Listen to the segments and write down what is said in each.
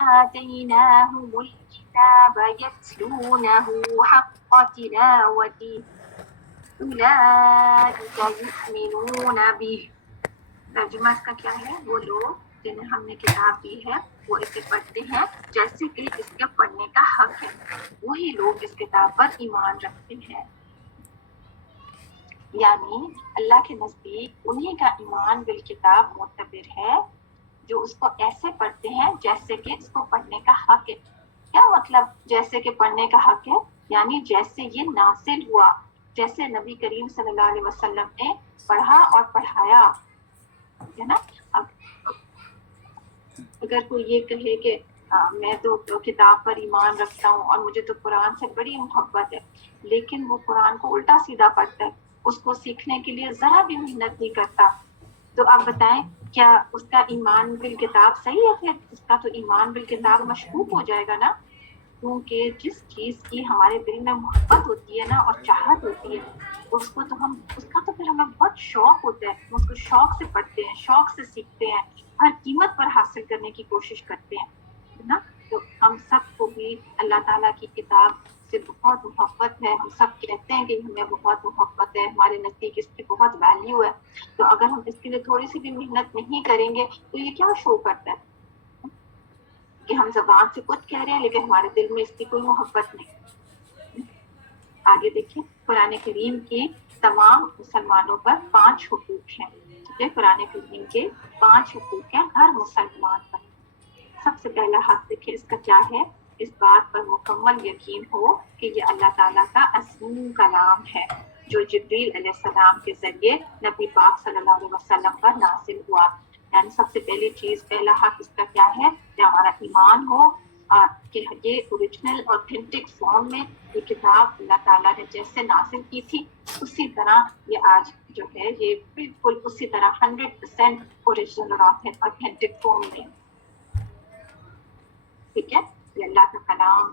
آتيناهم الكتاب يتلونه حق تلاوته أولئك يؤمنون به. ترجمہ اس کا کیا ہے؟ وہ لوگ جنہیں ہم نے کتاب دی ہے وہ اسے پڑھتے ہیں جیسے کہ اس کے پڑھنے کا حق ہے، وہی لوگ اس کتاب پر ایمان رکھتے ہیں. یعنی اللہ کے نزدیک انہی کا ایمان بالکتاب معتبر ہے جو اس کو ایسے پڑھتے ہیں جیسے کہ اس کو پڑھنے کا حق ہے. کیا مطلب جیسے کہ پڑھنے کا حق ہے؟ یعنی جیسے یہ نازل ہوا، جیسے نبی کریم صلی اللہ علیہ وسلم نے پڑھا اور پڑھایا ہے نا. اب اگر کوئی یہ کہے کہ میں تو کتاب پر ایمان رکھتا ہوں اور مجھے تو قرآن سے بڑی محبت ہے، لیکن وہ قرآن کو الٹا سیدھا پڑھتا ہے، اس کو سیکھنے کے لیے ذرا بھی محنت نہیں کرتا، تو آپ بتائیں کیا اس کا ایمان بالکتاب صحیح ہے؟ پھر اس کا تو ایمان بالکتاب مشکوک ہو جائے گا نا. کیونکہ جس چیز کی ہمارے دل میں محبت ہوتی ہے نا اور چاہت ہوتی ہے، اس کا تو پھر ہمیں بہت شوق ہوتا ہے، ہم اس کو شوق سے پڑھتے ہیں، شوق سے سیکھتے ہیں، ہر قیمت پر حاصل کرنے کی کوشش کرتے ہیں نا. تو ہم سب کو بھی اللہ تعالیٰ کی کتاب سے بہت محبت ہے، ہم سب کہتے ہیں کہ ہمیں بہت محبت ہے، ہمارے نزدیک اس کی بہت ویلیو ہے. تو اگر ہم اس کے لیے تھوڑی سی بھی محنت نہیں کریں گے تو یہ کیا شو کرتا ہے کہ ہم زبان سے کچھ کہہ رہے ہیں لیکن ہمارے دل میں اس کی کوئی محبت نہیں. آگے دیکھیں، قرآن کریم کے تمام مسلمانوں پر 5 حقوق ہیں. ٹھیک ہے، قرآن کریم کے 5 حقوق ہیں ہر مسلمان پر. سب سے پہلا حق دیکھیں اس کا کیا ہے؟ اس بات پر مکمل یقین ہو کہ یہ اللہ تعالیٰ کا عظیم کلام ہے جو جبریل علیہ السلام کے ذریعے نبی پاک صلی اللہ علیہ وسلم پر نازل ہوا. یعنی سب سے پہلی چیز، پہلا حق اس کا کیا ہے کہ ہمارا ایمان ہو کہ یہ اوریجنل اوتھینٹک فارم میں یہ کتاب اللہ تعالیٰ نے جیسے نازل کی تھی اسی طرح یہ آج جو ہے یہ بالکل اسی طرح 100% اوریجنل اور اوتھینٹک فارم میں. ٹھیک ہے، یہ اللہ کا کلام.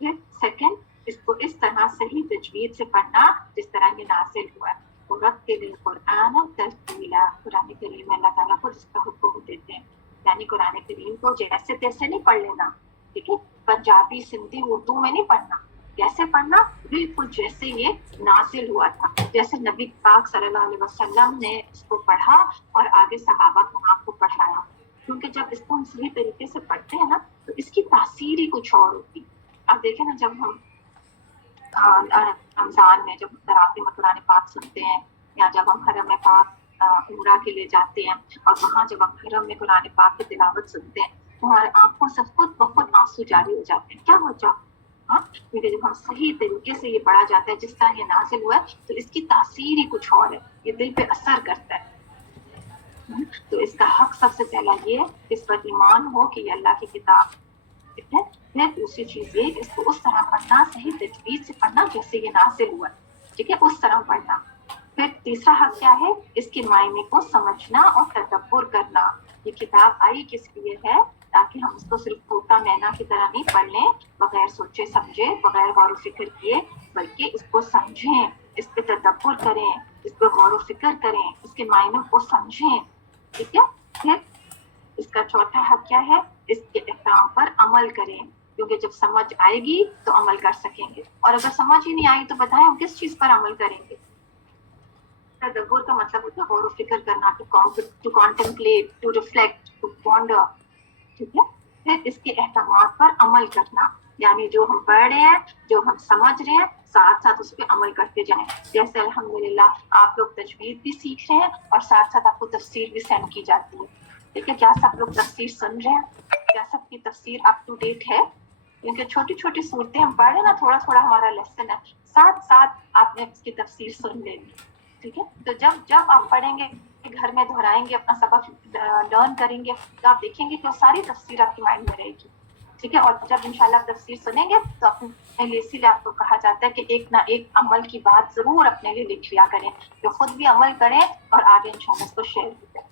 پھر سیکنڈ، اس کو اس طرح صحیح تجوید سے پڑھنا جس طرح یہ نازل ہوا ہے. ورتل القرآن ترتیلا، قرآن کریم میں اللہ تعالیٰ کو جس کا حکم دیتے ہیں، یعنی قرآن کریم کو جیسے تیسے نہیں پڑھ لینا. ٹھیک ہے، پنجابی سندھی اردو میں نہیں پڑھنا. کیسے پڑھنا؟ بالکل جیسے یہ نازل ہوا تھا، جیسے نبی پاک صلی اللہ علیہ وسلم نے اس کو پڑھا اور آگے صحابہ کرام کو پڑھایا. کیونکہ جب اس کو ہم صحیح طریقے سے پڑھتے ہیں نا تو اس کی تاثیر ہی کچھ اور ہوتی. اب دیکھیں نا، جب ہم رمضان میں جب تراویح میں قرآن پاک سنتے ہیں یا جب ہم حرم پاک عمرہ کے لیے جاتے ہیں اور وہاں جب ہم حرم میں قرآن پاک کی تلاوت سنتے ہیں تو ہمارے آنکھوں سے خود بخود آنسو جاری ہو جاتے ہیں. کیا وجہ؟ کیونکہ جب ہم صحیح طریقے سے یہ پڑھا جاتا ہے جس طرح یہ نازل ہوا ہے تو اس کی تاثیر ہی کچھ اور ہے، یہ دل پہ اثر کرتا ہے. تو اس کا حق سب سے پہلا یہ اس پر ایمان ہو کہ یہ اللہ کی کتاب. ٹھیک ہے، پھر دوسری چیز یہ اس کو اس طرح پڑھنا، صحیح تجوید سے پڑھنا جیسے یہ نازل ہوا. ٹھیک ہے، اس طرح پڑھنا. پھر تیسرا حق کیا ہے؟ اس کے معنی کو سمجھنا اور تدبر کرنا. یہ کتاب آئی کس لیے ہے؟ تاکہ ہم اس کو صرف طوطا مینا کی طرح نہیں پڑھ لیں بغیر سوچے سمجھے، بغیر غور و فکر کیے، بلکہ اس کو سمجھیں، اس پہ تدبر کریں، اس پہ غور و فکر کریں، اس کے معنوں کو سمجھیں. ٹھیک ہے، پھر اس کا چوتھا حق کیا ہے؟ اس کے احکام پر عمل کریں، کیونکہ جب سمجھ آئے گی تو عمل کر سکیں گے، اور اگر سمجھ ہی نہیں آئی تو بتائیں ہم کس چیز پر عمل کریں گے. تدبر کا مطلب ہوتا ہے غور و فکر کرنا، to contemplate, to reflect, to ponder. ٹھیک ہے، پھر اس کے احکامات پر عمل کرنا، یعنی جو ہم پڑھ رہے ہیں، جو ہم سمجھ رہے ہیں، ساتھ ساتھ اس پہ عمل کرتے جائیں. جیسے الحمدللہ آپ لوگ تجوید بھی سیکھ رہے ہیں اور ساتھ ساتھ آپ کو تفسیر بھی سینڈ کی جاتی ہے. ٹھیک ہے، کیا سب لوگ تفسیر سن رہے ہیں؟ کیا سب کی تفسیر اپ ٹو ڈیٹ ہے؟ کیونکہ چھوٹی چھوٹی صورتیں ہم پڑھ رہے ہیں نا، تھوڑا تھوڑا ہمارا لیسن ہے، ساتھ ساتھ آپ نے اس کی تفسیر سن لینی. ٹھیک ہے، تو جب آپ پڑھیں گے، گھر میں دہرائیں گے، اپنا سبق لرن کریں گے تو آپ دیکھیں گے کہ وہ ساری تفسیر آپ کی مائنڈ میں رہے گی. ٹھیک ہے، اور جب انشاءاللہ آپ تفسیر سنیں گے تو اپنے لیے اسی لیے آپ کو کہا جاتا ہے کہ ایک نہ ایک عمل کی بات ضرور اپنے لیے لکھ لیا کریں، جو خود بھی عمل کریں اور آگے انشاءاللہ اس کو شیئر بھی کریں.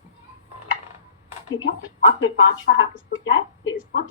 ٹھیک ہے، اور پھر پانچواں حق اس کو کیا ہے کہ اس کو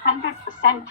100%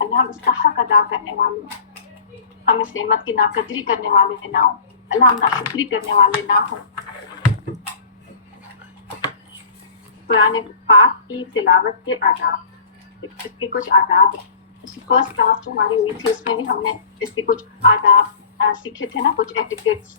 اللہ ہم اس کا حق ادا کرنے والے ہوں، ہم اس نعمت کی ناقدری کرنے والے نہ ہوں، اللہ ہم ناشکری کرنے والے نہ ہوں۔ قرآن پاک کی تلاوت کے آداب، اس کے کچھ آداب ہیں۔ فرسٹ کلاس جو ہماری ہوئی تھی اس میں بھی ہم نے اس کے کچھ آداب سیکھے تھے نا، کچھ ایٹیکیٹس،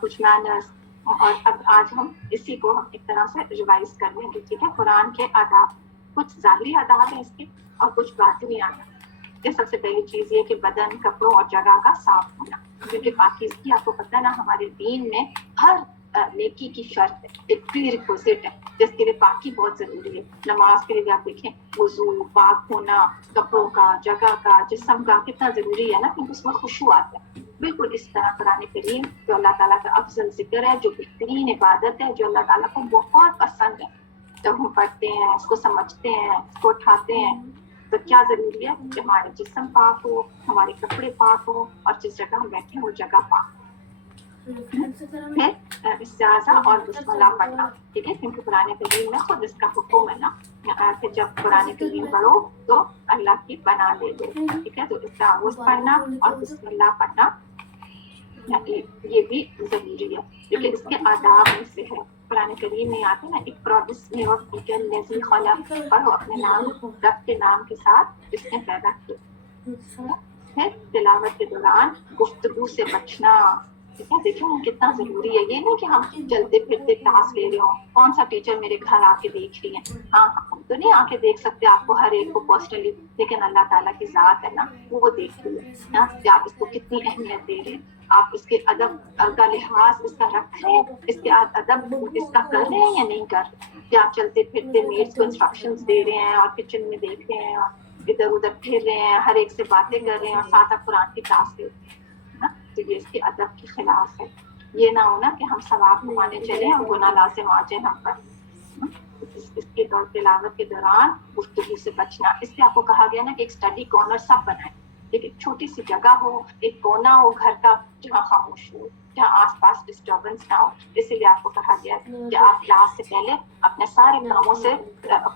کچھ مینرز، اور اب آج ہم اسی کو ایک طرح سے ریوائز کر لیں گے، ٹھیک ہے؟ قرآن کے آداب، کچھ ظاہری آداب ہیں اس کے اور کچھ باطنی آداب۔ یہ سب سے پہلی چیز یہ کہ بدن، کپڑوں اور جگہ کا صاف ہونا، کیونکہ پاکیزگی آپ کو پتہ ہے نا ہمارے دین میں ہر نیکی کی شرط ہے، ایک پری ریکوزٹ ہے جس کے لیے پاکی بہت ضروری ہے۔ نماز کے لیے بھی آپ دیکھیں وضو، پاک ہونا، کپڑوں کا، جگہ کا، جسم کا کتنا ضروری ہے نا، کیونکہ اس میں خشوع آتا ہے۔ بالکل اس طرح قرآن کریم جو اللہ تعالیٰ کا افضل ذکر ہے، جو بہترین عبادت ہے، جو اللہ تعالیٰ کو بہت پسند ہے، جب ہم پڑھتے ہیں، اس کو سمجھتے ہیں، اس کو اٹھاتے ہیں، تو کیا ضروری ہے کہ ہمارے جسم پاک ہو، ہمارے کپڑے پاک ہو، اور جس جگہ ہم بیٹھے وہ جگہ پاک ہو۔ پھر استعاذہ اور بسم اللہ پڑھنا، ٹھیک ہے؟ کیونکہ قرآن کریم میں خود اس کا حکم ہے نا کہ جب قرآن کریم پڑھو تو اللہ کی پناہ لے لو، ٹھیک ہے؟ تو استعاذ پڑھنا اور بسم اللہ پڑھنا یہ بھی ضروری ہے، لیکن اس کے آداب میں سے ہے۔ قرآن کریم میں آتے ہیں نا، اقرأ بسم ربک الذی خلق، پڑھو اپنے نام رب کے نام کے ساتھ جس نے پیدا کیا۔ پھر تلاوت کے دوران گفتگو سے بچنا، ٹھیک ہے؟ دیکھیں کتنا ضروری ہے، یہ نہیں کہ ہم چلتے پھرتے کلاس لے رہے ہوں، کون سا ٹیچر میرے گھر آ کے دیکھ رہی ہے۔ ہاں ہم تو نہیں آ کے دیکھ سکتے آپ کو ہر ایک کو پرسنلی، لیکن اللہ تعالیٰ کی ذات ہے نا، وہ دیکھ رہی ہے کہ آپ اس کو کتنی اہمیت دے رہے ہیں، آپ اس کے ادب کا لحاظ اس کا رکھ رہے ہیں، اس کے ادب اس کا کر رہے ہیں یا نہیں کر رہے، کہ آپ چلتے پھرتے میڈس کو انسٹرکشنز دے رہے ہیں اور کچن میں دیکھ رہے ہیں اور ادھر ادھر پھر رہے ہیں، ہر ایک سے باتیں کر رہے ہیں اور ساتھ آپ قرآن کی کلاس لے رہے ہیں، تو یہ اس کے ادب کے خلاف ہے۔ یہ نہ ہونا کہ ہم ثواب کمانے چلیں اور گناہ لازم آ جائے ہم پر۔ اس کی تلاوت کے دوران گفتگو سے بچنا، اس لیے آپ کو کہا گیا نا کہ ایک اسٹڈی کارنر سب بنائیں، ایک چھوٹی سی جگہ ہو، ایک کونا ہو گھر کا جہاں خاموش ہو، جہاں آس پاس ڈسٹربنس نہ ہو۔ اسی لیے آپ کو کہا گیا کہ آپ کلاس سے پہلے اپنے سارے کاموں سے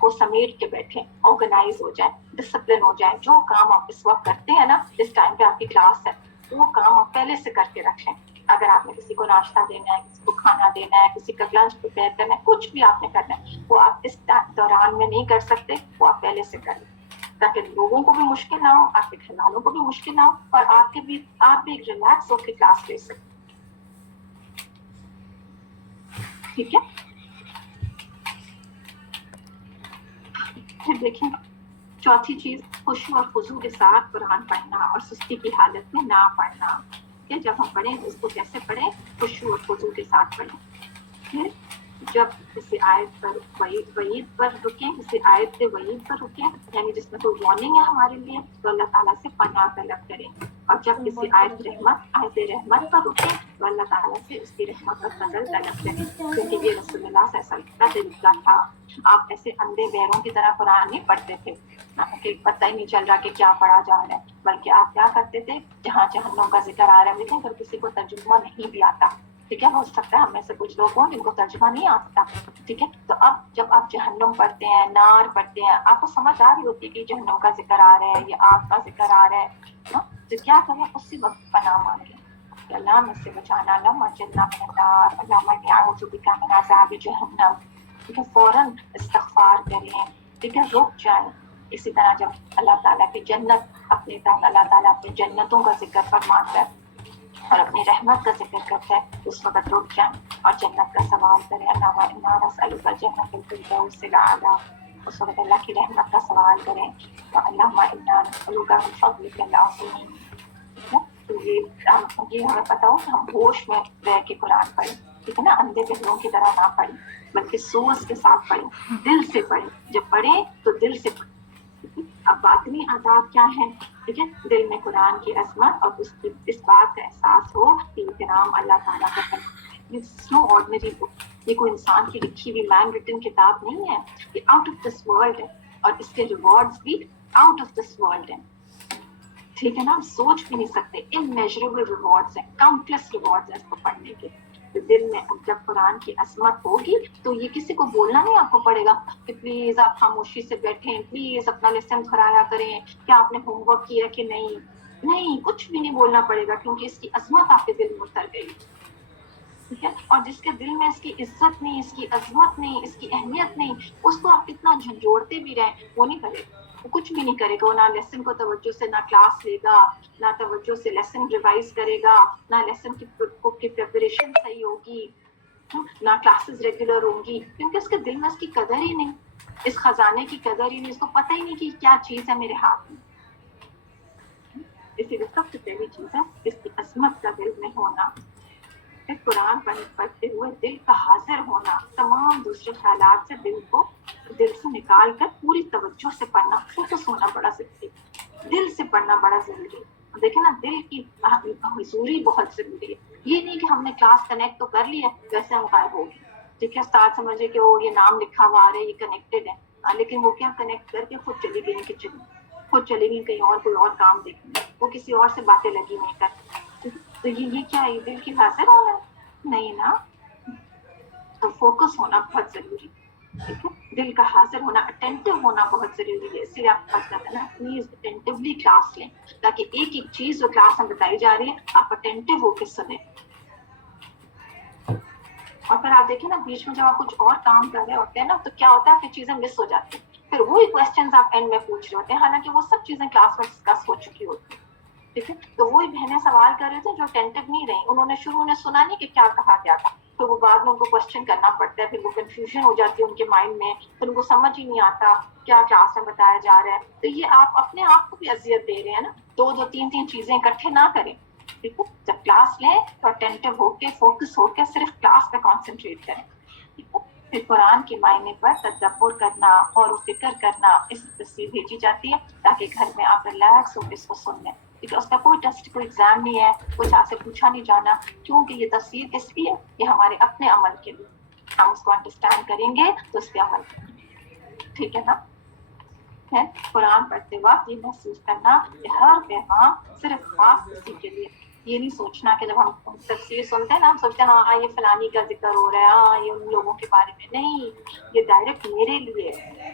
کو سمیٹ کے بیٹھیں، آرگنائز ہو جائیں، ڈسپلن ہو جائیں۔ جو کام آپ اس وقت کرتے ہیں نا، جس ٹائم پہ آپ کی کلاس ہے، وہ کام آپ پہلے سے کر کے رکھیں۔ اگر آپ نے کسی کو ناشتہ دینا ہے، کسی کو کھانا دینا ہے، کسی کا لنچ پریپیئر کرنا ہے، کچھ بھی آپ نے کرنا ہے، وہ آپ اس دوران میں نہیں کر سکتے، وہ آپ پہلے سے کریں، تاکہ لوگوں کو بھی مشکل نہ ہو، آپ کے گھر والوں کو بھی مشکل نہ ہو، اور آپ بھی ایک ریلیکس ہو کے کلاس لے سکیں، ٹھیک ہے؟ پھر دیکھیں چوتھی چیز، خشوع اور خضوع کے ساتھ قرآن پڑھنا اور سستی کی حالت میں نہ پڑھنا، کہ جب ہم پڑھیں تو اس کو کیسے پڑھیں؟ خشوع اور خضوع کے ساتھ پڑھیں۔ پھر جب کسی آیت پر وعید پر رکیں، کسی آیت سے وعید پر رکیں، یعنی جس میں کوئی وارننگ ہے ہمارے لیے، تو اللہ تعالیٰ سے پناہ طلب کریں۔ اور جب کسی آیت رحمت پر رکیں تو اللہ تعالیٰ سے اس کی رحمت اور فضل طلب کریں، کیونکہ یہ رسول اللہ صلی اللہ علیہ وسلم کا طریقہ تھا۔ آپ ایسے اندھے بہروں کی طرح قرآن نہیں پڑھتے تھے کہ پتہ ہی نہیں چل رہا کہ کیا پڑھا جا رہا ہے، بلکہ آپ کیا کرتے تھے، جہاں جہنم کا ذکر آ رہا ہے، لیکن اگر کسی کو ترجمہ نہیں بھی آتا، ٹھیک ہے، ہو سکتا ہے ہم میں سے کچھ لوگ ہوں جن کو ترجمہ نہیں آتا، ٹھیک ہے، تو اب جب آپ جہنم پڑھتے ہیں، نار پڑھتے ہیں، آپ کو سمجھ آ رہی ہوتی ہے کہ جہنم کا ذکر آ رہا ہے، یہ آگ کا ذکر آ رہا ہے، تو کیا کریں، اسی وقت پناہ مانگیں کہ اللہ مجھ سے بچانا، اللہم اجرنا من النار، اللہم انی اعوذ بک من عذاب جہنم، ٹھیک ہے، فوراً استغفار کریں، ٹھیک ہے، رک جائیں۔ اسی طرح جب اللہ تعالیٰ کی جنت اپنے اللہ تعالیٰ اپنی جنتوں کا ذکر فرماتا ہے اور اپنی رحمت کا ذکر کرتا ہے، اس وقت رک جائیں اور جنت کا سوال کریں، اللہم انا نسألک الجنۃ الفردوس الاعلی، اس وقت اللہ کی رحمت کا سوال کریں، اللہم انا نسألک من فضلک العظیم، تو یہ ہمیں پتا ہو کہ ہم ہوش میں رہ کے قرآن پڑھیں، ٹھیک ہے نا، اندھے بہروں کی طرح نہ پڑھیں، بلکہ سوز کے ساتھ پڑھیں، دل سے پڑھیں، جب پڑھیں تو دل سے پڑھیں۔ اب باطنی آداب کیا ہیں، ٹھیک ہے، دل میں قرآن کی عظمت اور اس بات کا احساس ہو کہ یہ کلام اللہ تعالیٰ کا ہے، اٹس نو آرڈنری بک، یہ کوئی انسان کی لکھی ہوئی مین ریٹن کتاب نہیں ہے، یہ آؤٹ آف دس ورلڈ ہے، اور اس کے ریوارڈز بھی آؤٹ آف دس ورلڈ ہیں، ٹھیک ہے نا، ہم سوچ بھی نہیں سکتے، انمیجریبل ریوارڈز ہیں، کاؤنٹلیس ریوارڈز ہیں اس کو پڑھنے کے، دل میں اب جب قرآن کی عظمت ہوگی تو یہ کسی کو بولنا نہیں آپ کو پڑے گا کہ پلیز آپ خاموشی سے بیٹھیں, پلیز اپنا لیسن دہرایا کریں, کیا آپ نے ہوم ورک کیا کہ نہیں, کچھ بھی نہیں بولنا پڑے گا, کیونکہ اس کی عظمت آپ کے دل میں اتر گئی. ٹھیک ہے, اور جس کے دل میں اس کی عزت نہیں, اس کی عظمت نہیں, اس کی اہمیت نہیں, اس کو آپ کتنا جھنجھوڑتے بھی رہیں, وہ نہیں کرے گا, وہ کچھ بھی نہیں کرے گا. وہ نہ لیسن کو توجہ سے, نہ کلاس لے گا, نہ توجہ سے لیسن ریوائز کرے گا, نہ لیسن کی پریپریشن صحیح ہوگی, نہ کلاسز ریگولر ہوں گی, کیونکہ اس کے دل میں اس کی قدر ہی نہیں, اس خزانے کی قدر ہی نہیں, اس کو پتہ ہی نہیں کہ کیا چیز ہے میرے ہاتھ میں. اسی لیے سب سے پہلی چیز ہے اس کی عظمت کا دل میں ہونا, قرآن پڑھتے ہوئے دل کا حاضر ہونا, تمام دوسرے خیالات سے دل سے نکال کر پوری توجہ سے پڑھنا, فوکس ہونا بڑا ضروری, دل سے پڑھنا بڑا ضروری. دیکھیں نا, دل کی حضوری بہت ضروری ہے. یہ نہیں کہ ہم نے کلاس کنیکٹ تو کر لی ہے ویسے ہم غائب ہو گئے. ٹھیک ہے, استاد سمجھے کہ وہ یہ نام لکھا ہوا آ رہا ہے, یہ کنیکٹڈ ہے, لیکن وہ کیا کنیکٹ کر کے خود چلی گئی کچن میں, خود چلی گئی کہیں اور, کوئی اور کام دیکھنے, وہ کسی اور سے باتیں لگی نہیں کر. تو یہ کیا ہے, دل کی حاضر ہونا نہیں نا, تو فوکس ہونا بہت ضروری. ٹھیک ہے, دل کا حاضر ہونا, اٹینٹو ہونا بہت ضروری ہے. اس لیے آپ پاس کہتے ہیں نا, پلیز اٹینٹولی کلاس لیں, تاکہ ایک ایک چیز جو کلاس میں بتائی جا رہی ہے آپ اٹینٹو ہو کے سنیں. اور پھر آپ دیکھیں نا, بیچ میں جب آپ کچھ اور کام کر رہے ہوتے ہیں نا, تو کیا ہوتا ہے, پھر چیزیں مس ہو جاتی ہیں, پھر وہی کوسچنز آپ اینڈ میں پوچھ رہے ہوتے ہیں, حالانکہ وہ سب چیزیں کلاس میں ڈسکس ہو چکی ہوتی ہیں. ٹھیک ہے, تو وہی بہنیں سوال کر رہے تھے جو اٹینٹو نہیں رہی, انہوں نے شروع میں سنا نہیں کہ کیا کہا گیا تھا, تو وہ بعد میں ان کو کوسچن کرنا پڑتا ہے, پھر وہ کنفیوژن ہو جاتی ہے ان کے مائنڈ میں, پھر ان کو سمجھ ہی نہیں آتا کیا کلاس میں بتایا جا رہا ہے. تو یہ آپ اپنے آپ کو بھی اذیت دے رہے ہیں نا, دو تین چیزیں اکٹھے نہ کریں. ٹھیک ہے, جب کلاس لیں تو اٹینٹو ہو کے, فوکس ہو کے صرف کلاس پہ کانسنٹریٹ کریں. ٹھیک ہے, پھر قرآن کے معنی پر تدبر کرنا اور فکر کرنا, اس تصویر بھیجی جاتی ہے تاکہ گھر میں آپ ریلیکس ہو کے اس کو سن لیں. کیونکہ اس کا کوئی ٹیسٹ, کوئی ایگزام نہیں ہے, کچھ آپ سے پوچھا نہیں جانا, کیونکہ یہ تفسیر کس کی ہے, یہ ہمارے اپنے عمل کے لیے, ہم اس کو انڈرسٹینڈ کریں گے تو اس پہ عمل کریں گے. ٹھیک ہے نا. قرآن پڑھتے وقت یہ محسوس کرنا کہ ہر پیغام صرف خاص کسی کے لیے, یہ نہیں سوچنا کہ جب ہم تفسیر سنتے ہیں نا, ہم سوچتے ہیں ہاں یہ فلانی کا ذکر ہو رہا ہے, ہاں یہ ان لوگوں کے بارے میں نہیں, یہ ڈائریکٹ میرے لیے,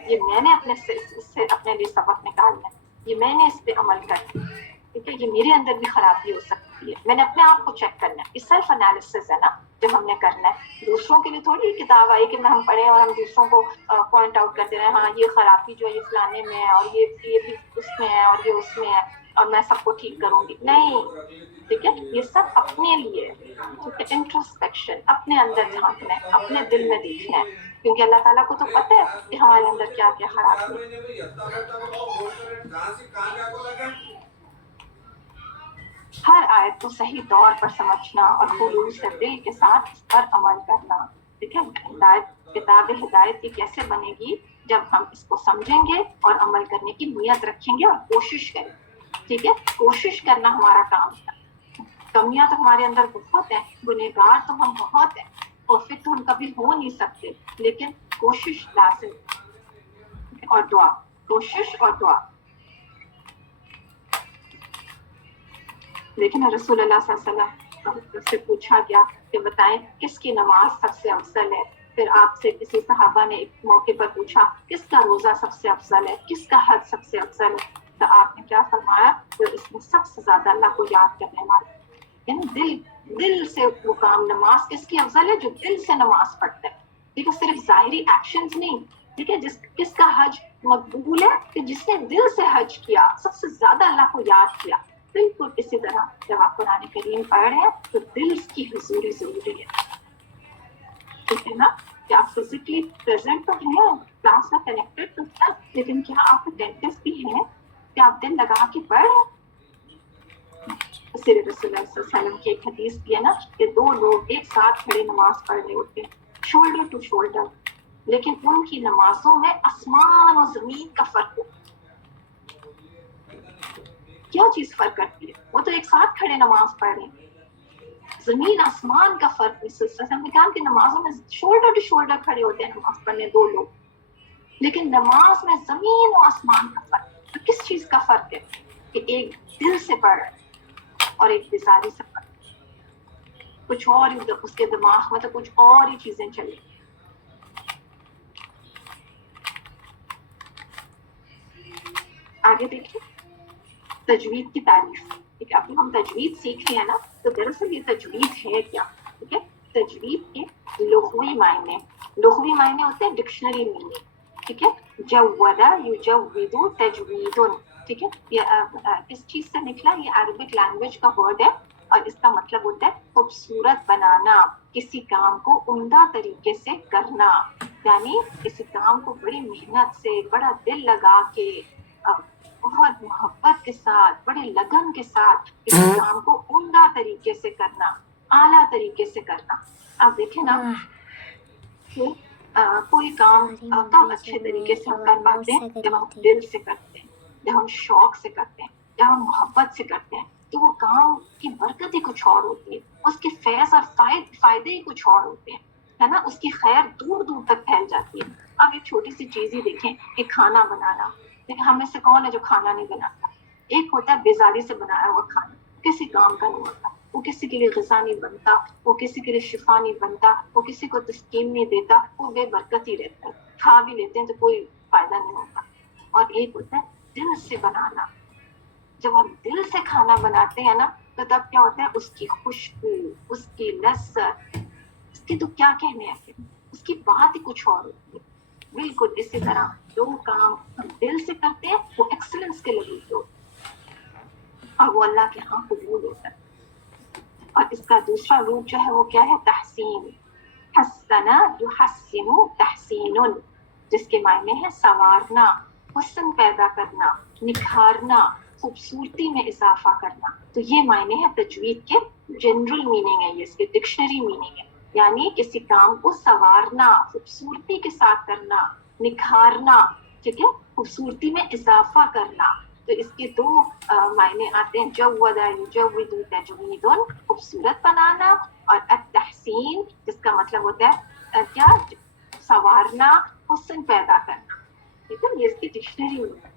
یہ میں نے اس سے اپنے لیے سبق نکالنا ہے, یہ میں نے اس پہ عمل کرنا ہے. ٹھیک ہے, یہ میرے اندر بھی خرابی ہو سکتی ہے, میں نے اپنے آپ کو چیک کرنا ہے. یہ سیلف انالیسس ہے نا جو ہم نے کرنا ہے, دوسروں کے لیے تھوڑی کتاب آئی کہ ہم پڑھیں اور ہم دوسروں کو پوائنٹ آؤٹ کرتے رہے, ہاں یہ خرابی جو ہے یہ فلانے میں ہے, اور یہ بھی اس میں ہے, اور یہ اس میں ہے, اور میں سب کو ٹھیک کروں گی. نہیں, ٹھیک ہے, یہ سب اپنے لیے. ٹھیک ہے, انٹروسپیکشن, اپنے اندر جھانکنا ہے, اپنے دل میں دیکھنا ہے, کیونکہ اللہ تعالیٰ کو تو پتہ ہے کہ ہمارے اندر کیا کیا خرابی ہے. ہر آیت کو صحیح طور پر سمجھنا اور خلوص سے دل کے ساتھ اس پر عمل کرنا. ٹھیک ہے, کتاب ہدایت کی کیسے بنے گی, جب ہم اس کو سمجھیں گے اور عمل کرنے کی نیت رکھیں گے اور کوشش کریں. ٹھیک ہے, کوشش کرنا ہمارا کام ہے. کمیاں تو ہمارے اندر بہت ہیں, گنہگار تو ہم بہت ہیں, پرفیکٹ تو ہم کبھی ہو نہیں سکتے, لیکن کوشش لازم, اور دعا, کوشش اور دعا. لیکن رسول اللہ صلی اللہ علیہ وسلم سے پوچھا گیا کہ بتائیں کس کی نماز سب سے افضل ہے. پھر آپ سے کسی صحابہ نے ایک موقع پر پوچھا کس کا روزہ سب سے افضل ہے, کس کا حج سب سے افضل ہے. تو آپ نے کیا فرمایا, تو اس میں سب سے زیادہ اللہ کو یاد کرنے والا, یعنی دل سے وہ کام. نماز کس کی افضل ہے, جو دل سے نماز پڑھتا ہے. ٹھیک ہے, صرف ظاہری ایکشنز نہیں. ٹھیک ہے, کس کا حج مقبول ہے, کہ جس نے دل سے حج کیا, سب سے زیادہ اللہ کو یاد کیا. بالکل اسی طرح جب آپ قرآن کریم پڑھ رہے ہیں تو دل کی حضوری ضروری ہے. ٹھیک ہے نا, کہ آپ فزیکلی پریزنٹ تو ہیں, کلاس میں کنیکٹڈ تو ہیں, لیکن کیا آپ اٹینٹو بھی ہیں, کہ آپ دل لگا کے پڑھ رہے ہیں. رسول اللہ صلی اللہ علیہ وسلم کی ایک حدیث بھی ہے نا, کہ دو لوگ ایک ساتھ کھڑے نماز پڑھ رہے ہوتے ہیں, شولڈر ٹو شولڈر, لیکن ان کی نمازوں میں آسمان اور زمین کا فرق ہو. کیا چیز فرق کرتی ہے, وہ تو ایک ساتھ کھڑے نماز پڑھ رہے ہیں, زمین آسمان کا فرق. کی نمازوں میں شولڈر ٹو شولڈر کھڑے ہوتے ہیں نماز پڑھنے دو لوگ, لیکن نماز میں زمین و آسمان کا فرق. تو کس چیز کا فرق ہے, کہ ایک دل سے پڑھ رہا ہے اور ایک بیزاری سے پڑھ رہا ہے. کچھ اور اس کے دماغ میں تو کچھ اور ہی چیزیں چلیں. آگے دیکھیں تجوید کی تعریف. ٹھیک ہے, ابھی ہم تجوید سیکھ رہے ہیں نا, تو دراصل یہ تجوید ہے کیا. ٹھیک ہے, تجوید کے لغوی معنی ہوتے ہیں ڈکشنری میننگ. ٹھیک ہے, جودا یجودو تجوید. ٹھیک ہے, یہ اس چیز سے نکلا, یہ عربک لینگویج کا ورڈ ہے اور اس کا مطلب ہوتا ہے خوبصورت بنانا, کسی کام کو عمدہ طریقے سے کرنا. یعنی کسی کام کو بڑی محنت سے, بڑا دل لگا کے, بہت محبت کے ساتھ, بڑے لگن کے ساتھ کسی کام کو عمدہ طریقے سے کرنا, اعلیٰ طریقے سے کرنا. آپ دیکھیں نا کہ کوئی کام کب اچھے طریقے سے ہم کر پاتے ہیں, جب ہم دل سے کرتے ہیں, جب ہم شوق سے کرتے ہیں, جب ہم محبت سے کرتے ہیں, تو وہ کام کی برکت ہی کچھ اور ہوتی ہے, اس کے فیض اور فائدے ہی کچھ اور ہوتے ہیں, ہے نا. اس کی خیر دور دور تک پھیل جاتی ہے. اب ایک چھوٹی سی چیز ہی دیکھیں کہ کھانا بنانا. ہم میں سے کون ہے جو کھانا نہیں بناتا؟ ایک ہوتا ہے بیزاری سے بنایا ہوا کھانا, کسی کام کا نہیں ہوتا, وہ کسی کے لیے غذا نہیں بنتا, وہ کسی کے لیے شفا نہیں بنتا, وہ کسی کو تسکین نہیں دیتا, وہ بے برکت ہی رہتا ہے. کھا بھی لیتے ہیں تو کوئی فائدہ نہیں ہوتا. اور ایک ہوتا ہے دل سے بنانا. جب ہم دل سے کھانا بناتے ہیں نا, تو تب کیا ہوتا ہے, اس کی خوشبو, اس کی لذت, اس کے تو کیا کہنے ہیں, اس کی بات ہی کچھ اور ہوتی ہے. بالکل اسی طرح جو کام ہم دل سے کرتے ہیں وہ ایکسلنس کے لیول پہ ہوتا ہے اور وہ اللہ کے ہاں قبول ہوتا ہے. اور اس کا دوسرا روپ جو ہے وہ کیا ہے, تحسین. حسنا یحسن تحسین, جس کے معنی ہے سنوارنا, حسن پیدا کرنا, نکھارنا, خوبصورتی میں اضافہ کرنا. تو یہ معنی ہے تجوید کے جنرل میننگ ہے, یہ اس کے ڈکشنری میننگ ہے. یعنی کسی کام کو سنوارنا, خوبصورتی کے ساتھ کرنا, نکھارنا, ٹھیک ہے, خوبصورتی میں اضافہ کرنا. تو اس کے دو معنی آتے ہیں, جودا یجود تجوید, خوبصورت بنانا, اور التحسین جس کا مطلب ہوتا ہے کیا, سنوارنا, حسن پیدا کرنا. ٹھیک ہے, یہ اس کی ڈکشنری میں.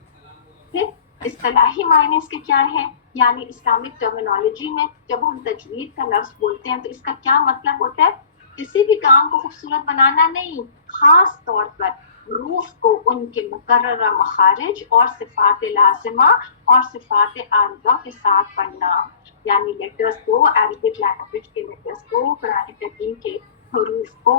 پھر اصطلاحی معنی اس کے کیا ہے, یعنی اسلامک ٹرمینالوجی میں جب ہم تجوید کا لفظ بولتے ہیں تو اس کا کیا مطلب ہوتا ہے, کسی بھی کام کو خوبصورت بنانا نہیں, خاص طور پر حروف کو ان کے مقررہ مخارج اور صفات لازمہ اور صفات عارضہ کے ساتھ پڑھنا. یعنی لیٹرز کو, عربک لینگویج کے لیٹرز کو, قرآن کریم کے حروف کو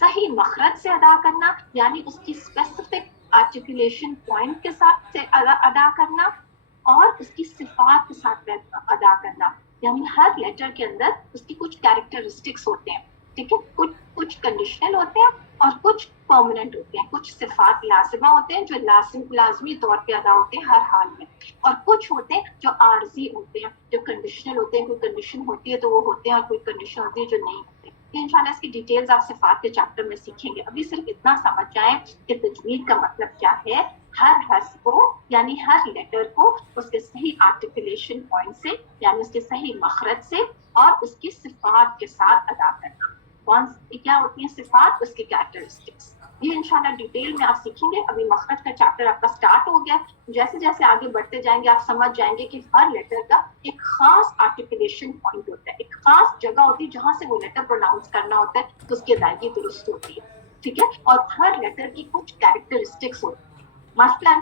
صحیح مخرج سے ادا کرنا, یعنی اس کی اسپیسیفک آرٹیکولیشن پوائنٹ کے ساتھ سے ادا کرنا, اور اس کی صفات کے ساتھ ادا کرنا. یعنی ہر لیٹر کے اندر اس کی کچھ کیریکٹرسٹکس ہوتے ہیں. ٹھیک ہے, کچھ کنڈیشنل ہوتے ہیں اور کچھ پرماننٹ ہوتے ہیں. کچھ صفات لازمہ ہوتے ہیں جو لازمی طور پہ ادا ہوتے ہیں ہر حال میں, اور کچھ ہوتے ہیں جو عارضی ہوتے ہیں, جو کنڈیشنل ہوتے ہیں. کوئی کنڈیشن ہوتی ہے تو وہ ہوتے ہیں, اور کوئی کنڈیشن ہوتی ہے جو نہیں ہوتے. انشاءاللہ اس کی ڈیٹیلز آپ صفات کے چیپٹر میں سیکھیں گے. ابھی صرف اتنا سمجھ جائیں کہ تجوید کا مطلب کیا ہے, ہر حرف کو یعنی ہر لیٹر کو اس کے صحیح آرٹیکولیشن پوائنٹ سے, یعنی اس کے صحیح مخرج سے اور اس کی صفات کے ساتھ ادا کرنا. کیا ہوتی ہیں صفات, اس کی کیریکٹرسٹکس. یہ انشاءاللہ ڈیٹیل میں آپ سیکھیں گے. ابھی مخرج کا چیپٹر آپ کا سٹارٹ ہو گیا. جیسے جیسے آگے بڑھتے جائیں گے آپ سمجھ جائیں گے کہ ہر لیٹر کا ایک خاص آرٹیکولیشن پوائنٹ ہوتا ہے, ایک خاص جگہ ہوتی ہے جہاں سے وہ لیٹر پروناؤنس کرنا ہوتا ہے, تو اس کی ادائیگی درست ہوتی ہے. ٹھیک ہے, اور ہر لیٹر کی کچھ کیریکٹرسٹکس ہوتی ہیں. مثلا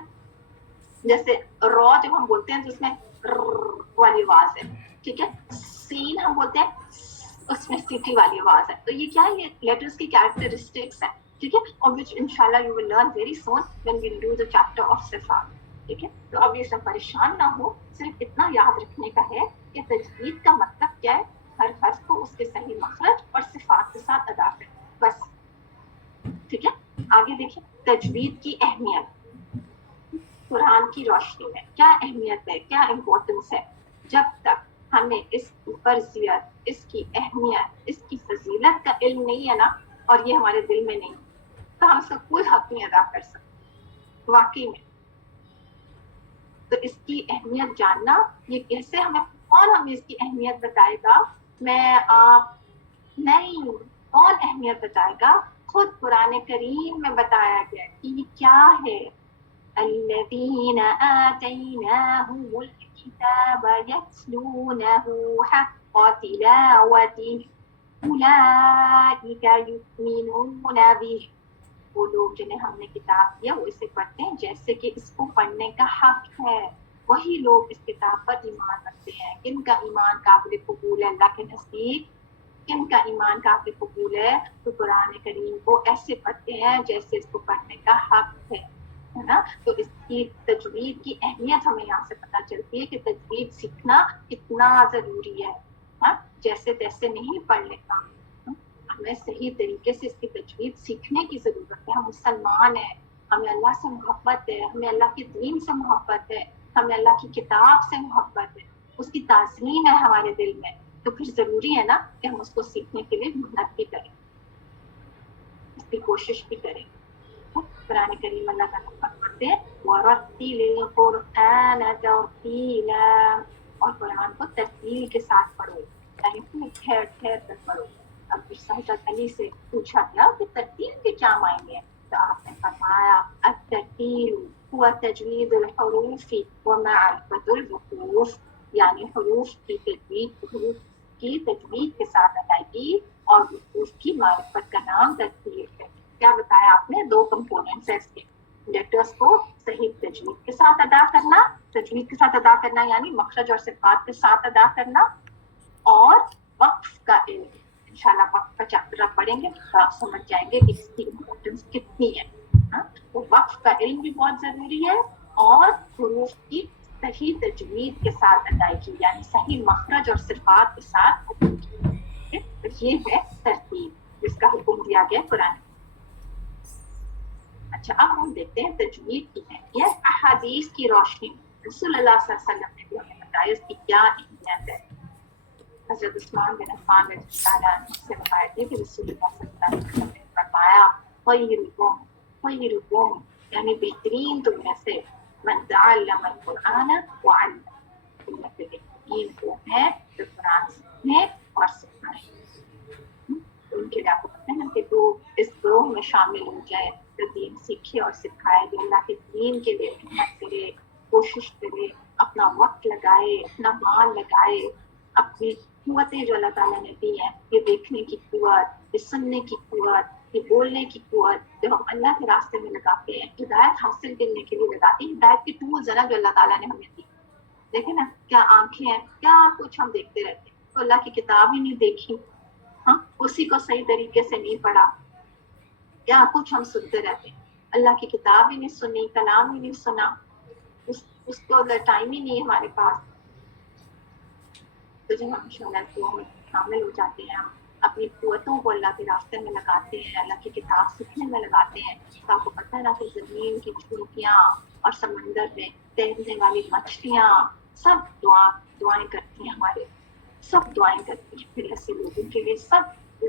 جیسے رو جب ہم بولتے ہیں تو اس میں والی آواز ہے. ٹھیک ہے, سین ہم بولتے ہیں اس میں سیٹی والی آواز ہے. تو یہ کیا ہے, یہ لیٹرز کی کیریکٹرسٹکس ہے. ٹھیک ہے, اور which inshallah you will learn very soon when we do the chapter of صفات. ٹھیک ہے, تو اب یہ سب پریشان نہ ہو, صرف اتنا یاد رکھنے کا ہے کہ تجوید کا مطلب کیا ہے, ہر حرف کو اس کے صحیح مخرج اور صفات کے ساتھ ادا کرنا, بس. ٹھیک ہے, آگے دیکھیں تجوید کی اہمیت. قرآن کی روشنی میں کیا اہمیت ہے, کیا امپورٹنس ہے. جب تک ہمیں اس کی فرضیت, اس کی اہمیت, اس کی فضیلت کا علم نہیں ہے نا, اور یہ ہمارے دل میں نہیں, تو ہم اس کا کوئی حق نہیں ادا کر سکتے واقعی میں. تو اس کی اہمیت جاننا, یہ کیسے ہمیں, کون ہمیں اس کی اہمیت بتائے گا, میں, آپ نہیں, کون اہمیت بتائے گا, خود قرآن کریم میں بتایا گیا کہ یہ کیا ہے. الذین آتیناہم الکتاب یتلونہ حق تلاوتہ, أولئك يؤمنون به, وہ لوگ جنہیں ہم نے کتاب دیا وہ اسے پڑھتے ہیں جیسے کہ اس کو پڑھنے کا حق ہے. وہی لوگ اس کتاب پر ایمان رکھتے ہیں. کن کا ایمان قابل قبول ہے اللہ کے نزدیک؟ کن کا ایمان قابل قبول ہے؟ تو قرآن کریم کو ایسے پڑھتے ہیں جیسے اس کو پڑھنے کا حق ہے نا. تو اس کی تجوید کی اہمیت ہمیں یہاں سے پتہ چلتی ہے کہ تجوید سیکھنا کتنا ضروری ہے. جیسے تیسے نہیں پڑھ لیتا, ہمیں صحیح طریقے سے اس کی تجوید سیکھنے کی ضرورت ہے. ہم مسلمان ہیں, ہمیں اللہ سے محبت ہے, ہمیں اللہ کے دین سے محبت ہے, ہمیں اللہ کی کتاب سے محبت ہے, اس کی تعظیم ہے ہمارے دل میں. تو پھر ضروری ہے نا کہ ہم اس کو سیکھنے کے لیے محنت بھی کریں, اس کی کوشش بھی کریں. قرآن کریم اللہ تعالیٰ فرماتے ہیں وَرَتِّلِ الْقُرْآنَ تَرْتِيلًا, اور قرآن کو ترتیل کے ساتھ پڑھو, یعنی خوب ٹھہر ٹھہر کر پڑھو. اب حضرت علی سے پوچھا گیا کہ ترتیل کے کیا معنی ہے, تو آپ نے فرمایا الترتیل هو تجوید الحروف ومعرفت الحروف, یعنی حروف کی تجوید کے ساتھ ادائیگی اور حروف کی معرفت کا نام ترتیل ہے. کیا بتایا آپ نے؟ دو کمپوننٹس ہیں اس کے. لیٹرز کو صحیح تجوید کے ساتھ ادا کرنا, تجوید کے ساتھ ادا کرنا یعنی مخرج اور صفات کے ساتھ ادا کرنا, اور وقف کا علم. انشاءاللہ وقف کا چیپٹر آپ پڑھیں گے تو آپ سمجھ جائیں گے کہ اس کی امپورٹنس کتنی ہے. تو وقف کا علم بھی بہت ضروری ہے, اور حروف کی صحیح تجوید کے ساتھ ادائیگی یعنی صحیح مخرج اور صفات کے ساتھ ادائیگی. یہ ہے ترتیب جس کا حکم دیا گیا قرآن. اچھا, اب ہم دیکھتے ہیں تجوید کی اہمیت احادیث کی روشنی میں. رسول اللہ صلی اللہ علیہ وسلم نے بھی ہمیں بتایا اس کی کیا اہمیت ہے. حضرت عثمان بن عفان رضی اللہ عنہ سے روایت ہے کہ رسول اللہ صلی اللہ علیہ وسلم نے فرمایا خیرکم یعنی بہترین تم میں سے من تعلم القرآن وعلم, تم میں سے بہترین وہ ہے جو قرآن سیکھنے اور سکھائیں. ان کے لیے آپ کو پتہ ہے کہ تو اس گروہ میں شامل ہو جائے جو دین سیکھے اور سکھائے, جو اللہ کے دین کے لیے محنت کرے, کوشش کرے, اپنا وقت لگائے, اپنا مال لگائے, اپنی قوتیں جو اللہ تعالیٰ نے دی ہیں, یہ دیکھنے کی قوت, یہ سننے کی قوت, یہ بولنے کی قوت, جب ہم اللہ کے راستے میں لگاتے ہیں, ہدایت حاصل کرنے کے لیے لگاتے ہیں. ہدایت کی ٹولز ہے نا جو اللہ تعالیٰ نے ہمیں دی. دیکھیں نا کیا آنکھیں ہیں, کیا کچھ ہم دیکھتے رہتے ہیں. تو اللہ کی کتاب ہی نہیں دیکھی, اسی کو صحیح طریقے سے نہیں پڑھا, کیا کچھ ہم سنتے رہتے ہیں. اللہ کی کتاب ہی نہیں سنی, کلام ہی نہیں سنا, اس کو ٹائم ہی نہیں ہمارے پاس. تو جب ہم شہادت میں شامل ہو جاتے ہیں, ہم اپنی قوتوں کو اللہ کے راستے میں لگاتے ہیں, اللہ کی کتاب سیکھنے میں لگاتے ہیں, تو آپ کو پتہ ہے نا کہ زمین کی چوٹیاں اور سمندر میں تیرنے والی مچھلیاں سب دعائیں کرتی ہیں, ہمارے سب دعائیں کرتی ہیں. پھر ایسے لوگوں کے لیے سب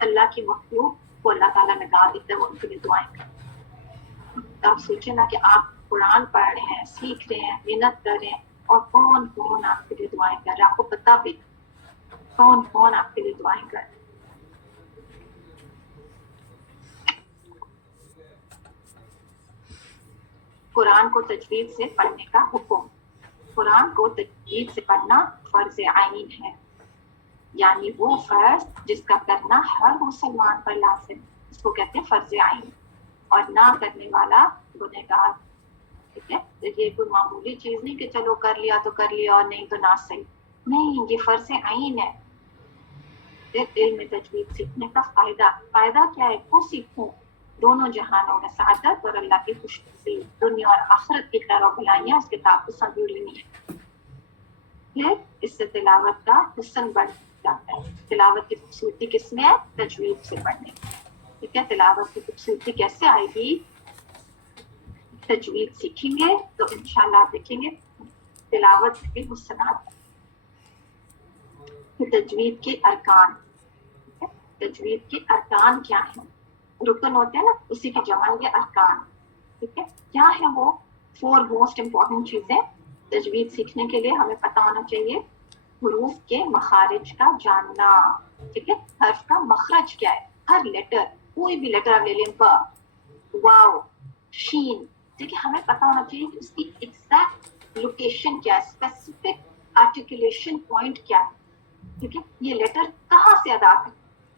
اللہ کی مخلوق کو اللہ تعالیٰ لگا دیتا ہے, وہ ان کے لیے دعائیں کرتے ہیں. تو آپ سوچیں نا کہ آپ قرآن پڑھ رہے ہیں, سیکھ رہے ہیں, محنت کر رہے ہیں, اور کون کون آپ کے لیے دعائیں کر رہے ہیں. آپ کو پتہ بھی کون کون آپ کے لیے دعائیں کر رہے ہیں. قرآن کو تجوید سے پڑھنے کا حکم. قرآن کو تجوید سے پڑھنا فرض عین ہے, یعنی وہ فرض جس کا کرنا ہر مسلمان پر لازم, اس کو کہتے ہیں فرض عین, اور نہ کرنے والا گنہگار. ٹھیک ہے, یہ کوئی معمولی چیز نہیں کہ چلو کر لیا تو کر لیا اور نہیں تو نہ صحیح, نہیں, یہ فرض عین ہے. علم تجوید سیکھنے کا فائدہ کیا ہے؟ وہ سیکھوں دونوں جہانوں میں سعادت اور اللہ کی خوشنصیبی, دنیا اور آخرت کی خیر و بھلائیاں اس کتاب کو سنجو لینی ہے. پھر اس سے تلاوت کا حسن بڑھ جاتا ہے. تلاوت کی خوبصورتی کس میں ہے؟ تجوید سے پڑھنے. ٹھیک ہے, تلاوت کی خوبصورتی کیسے آئے گی؟ تجوید سیکھیں گے تو انشاءاللہ آپ دیکھیں گے تلاوت کے حسن آتا ہے. تجوید کے ارکان. تجوید کے ارکان کیا ہیں؟ رکن ہوتے ہیں نا, اسی کی جمع یہ ارکان. ٹھیک ہے, کیا ہے وہ 4 موسٹ امپورٹنٹ چیزیں تجوید سیکھنے کے لیے ہمیں پتہ ہونا چاہیے؟ حروف کے مخارج کا جاننا. ٹھیک ہے, حرف کا مخرج کیا ہے, ہر لیٹر, کوئی بھی لیٹر آپ لے لیں, با, واو, شین, ٹھیک ہے, ہمیں پتہ ہونا چاہیے کہ اس کی ایگزیکٹ لوکیشن کیا ہے, اسپیسیفک آرٹیکولیشن پوائنٹ کیا ہے. ٹھیک ہے, یہ لیٹر کہاں سے ادا کریں,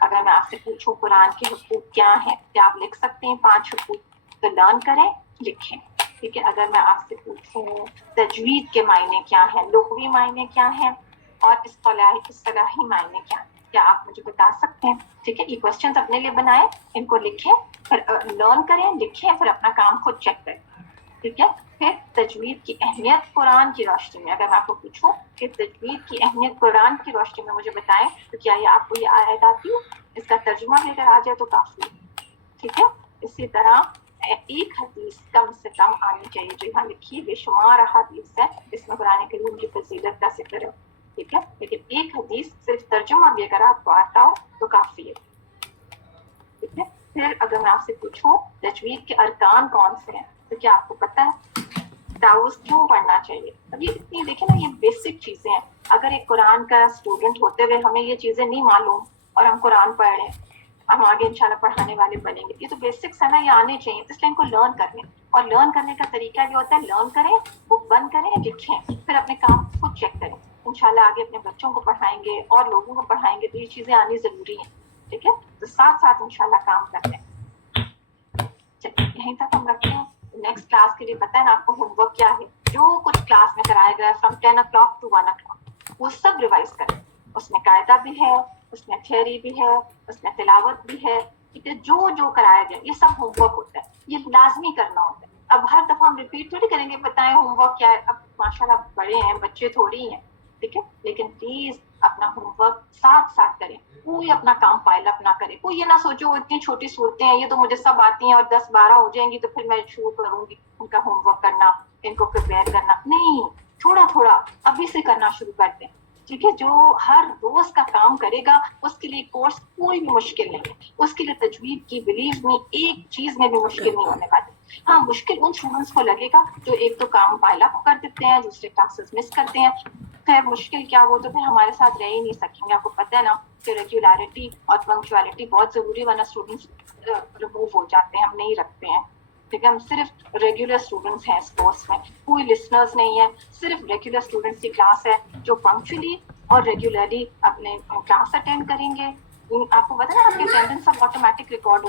اگر میں آپ سے پوچھوں قرآن کے حقوق کیا ہیں، کیا آپ لکھ سکتے ہیں 5 حقوق؟ تو لرن کریں، لکھیں. ٹھیک ہے. اگر میں آپ سے پوچھوں تجوید کے معنی کیا ہیں، لغوی معنی کیا ہیں، اور اصطلاحی معنی کیا آپ مجھے بتا سکتے ہیں؟ ٹھیک ہے. یہ کوشچنز اپنے لیے بنائیں، ان کو لکھیں، پھر لرن کریں، لکھیں، پھر اپنا کام خود چیک کریں. ٹھیک ہے. پھر تجوید کی اہمیت قرآن کی روشنی میں، اگر میں آپ کو پوچھوں کہ تجوید کی اہمیت قرآن کی روشنی میں مجھے بتائیں، تو کیا یہ آپ کو یہ آیت آتی ہے؟ اس کا ترجمہ بھی اگر آ جائے تو کافی ہے. ٹھیک ہے. اسی طرح ایک حدیث کم سے کم آنی چاہیے. جو یہاں لکھی بے شمار حدیث ہے، اس میں قرآن کریم کی فضیلت کا ذکر ہے. ٹھیک ہے. لیکن ایک حدیث صرف ترجمہ بھی اگر آپ کو آتا ہو تو کافی ہے. ٹھیک ہے. پھر اگر میں آپ سے پوچھوں تجوید کے ارکان کون سے ہیں، تو کیا آپ کو پتا ہے؟ داؤز کیوں پڑھنا چاہیے؟ اب یہ اتنی دیکھیں نا، یہ بیسک چیزیں ہیں. اگر ایک قرآن کا اسٹوڈنٹ ہوتے ہوئے ہمیں یہ چیزیں نہیں معلوم اور ہم قرآن پڑھ رہے ہیں، ہم آگے انشاءاللہ پڑھانے والے بنیں گے. یہ تو بیسکس ہے نا، یہ آنے چاہیے. اس لیے ان کو لرن کریں، اور لرن کرنے کا طریقہ یہ ہوتا ہے لرن کریں، بک بند کریں، لکھیں، پھر اپنے کام خود چیک کریں. انشاءاللہ آگے اپنے بچوں کو پڑھائیں گے اور لوگوں کو پڑھائیں گے، تو یہ چیزیں آنی ضروری ہیں. ٹھیک ہے. تو ساتھ ساتھ انشاءاللہ کام کرتے ہیں. چلیے یہیں تک ہم رکھتے ہیں. نیکسٹ کلاس کے لیے پتہ ہے نا آپ کو ہوم ورک کیا ہے؟ جو کچھ کلاس میں کرایا گیا ہے فرام 10 o'clock to 1 o'clock، وہ سب ریوائز کریں. اس میں قاعدہ بھی ہے، اس میں تھیوری بھی ہے، اس میں تلاوت بھی ہے. ٹھیک ہے. جو کرایا گیا یہ سب ہوم ورک ہوتا ہے، یہ لازمی کرنا ہوتا ہے. اب ہر دفعہ ہم ریپیٹ تھوڑی کریں گے بتائیں ہوم ورک کیا ہے. اب ماشاءاللہ بڑے ہیں بچے تھوڑی ہیں. ٹھیک ہے. لیکن پلیز اپنا ہوم ورک ساتھ ساتھ کریں. کوئی اپنا کام پائل اپ نہ کرے. کوئی یہ نہ سوچو اتنی چھوٹی صورتیں ہیں، یہ تو مجھے سب آتی ہیں اور 10-12 ہو جائیں گی تو پھر میں شروع کروں گی ان کا ہوم ورک کرنا، ان کو پریپیئر کرنا. نہیں، تھوڑا تھوڑا ابھی سے کرنا شروع کر دیں. ٹھیک ہے. جو ہر روز کا کام کرے گا اس کے لیے کورس کوئی بھی مشکل نہیں ہے. اس کے لیے تجوید کی بلیو میں ایک چیز میں بھی مشکل نہیں ہونے والی. ہاں، مشکل ان اسٹوڈنٹس کو لگے گا جو ایک تو کام پائل اپ کر دیتے ہیں، دوسرے کلاسز مس کرتے ہیں. خیر مشکل کیا، وہ تو پھر ہمارے ساتھ رہ ہی نہیں سکیں گے. آپ کو پتہ ہے نا کہ ریگولیرٹی اور پنکچوالٹی بہت ضروری، ورنہ اسٹوڈنٹس ریموو ہو جاتے ہیں، ہم نہیں رکھتے ہیں. ٹھیک ہے. ہم صرف ریگولر اسٹوڈنٹس ہیں اس کورس میں، کوئی لسنرز نہیں ہے. صرف ریگولر اسٹوڈنٹس کی کلاس ہے جو پنکچولی اور ریگولرلی اپنے کلاس اٹینڈ کریں گے. آپ کو پتہ ہے نا آپ کی اٹینڈنس سب آٹومیٹک ریکارڈ